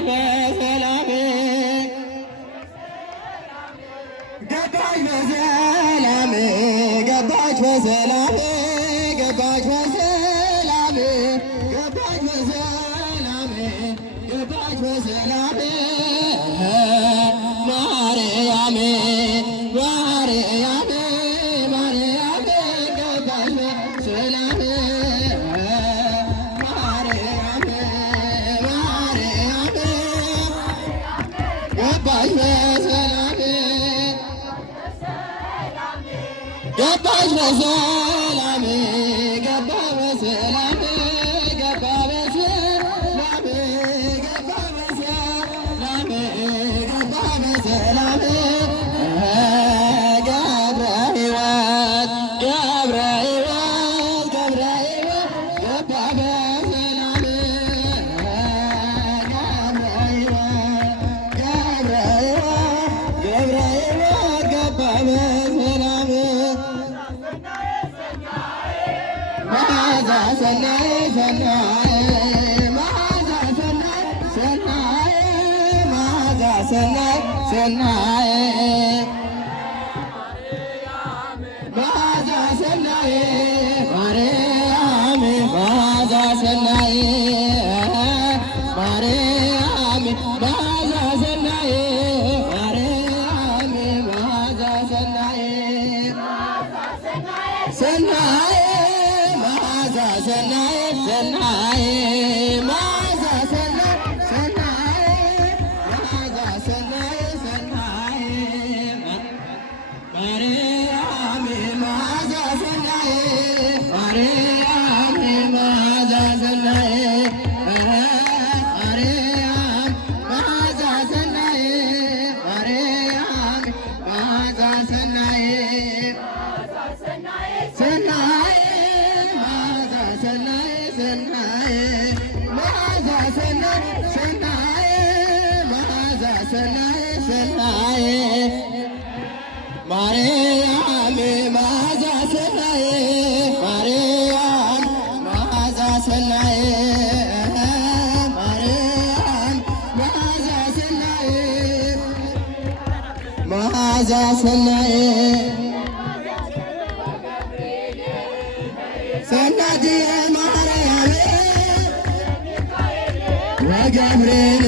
ገባች በሰላም ገባች በሰላም ገባች በሰላም ገባች በሰላም ገባች በሰላም ገባች በሰላም ማርያም ማርያም ማርያም ገባች በሰላም ማርያም ማርያም ገባች በሰላም ገባች በሰላም ገባ በሰላም ገባ በሰላም ገባ በሰላም ገባ በሰላም ገብረ ሕይወት ገብረ ሕይወት ገብረ ሕይወት ገባ በሰላም ገብረ ሕይወት ገብረ ሕይወት ገብረ ሕይወት ገባ በሰላም መዓዛ ሰናይ ሰናይ መዓዛ ሰናይ ሰናይ መዓዛ ሰናይ ሰናይ መዓዛ ሰናይ ማርያም መዓዛ ሰናይ ማርያም መዓዛ ሰናይ ማርያም መዓዛ ሰናይ ሰናይ መዓዛ ሰናይ ሰናይ መዓዛ ሰናይ ሰናይ መዓዛ ሰናይ ሰናይ ማርያም መዓዛ ሰናይ ማርያም መዓዛ ሰናይ ማርያም መዓዛ ሰናይ ማርያም መዓዛ ሰናይ ሰናይ መዓዛ ሰናይ ሰናይ መዓዛ ሰናይ ሰናይ መዓዛ ሰናይ ሰናይ ማርያም መዓዛ ሰናይ ማርያም መዓዛ ሰናይ ማርያም መዓዛ ሰናይ መዓዛ ሰናይ ሰናይ ማርያም ወገብርኤል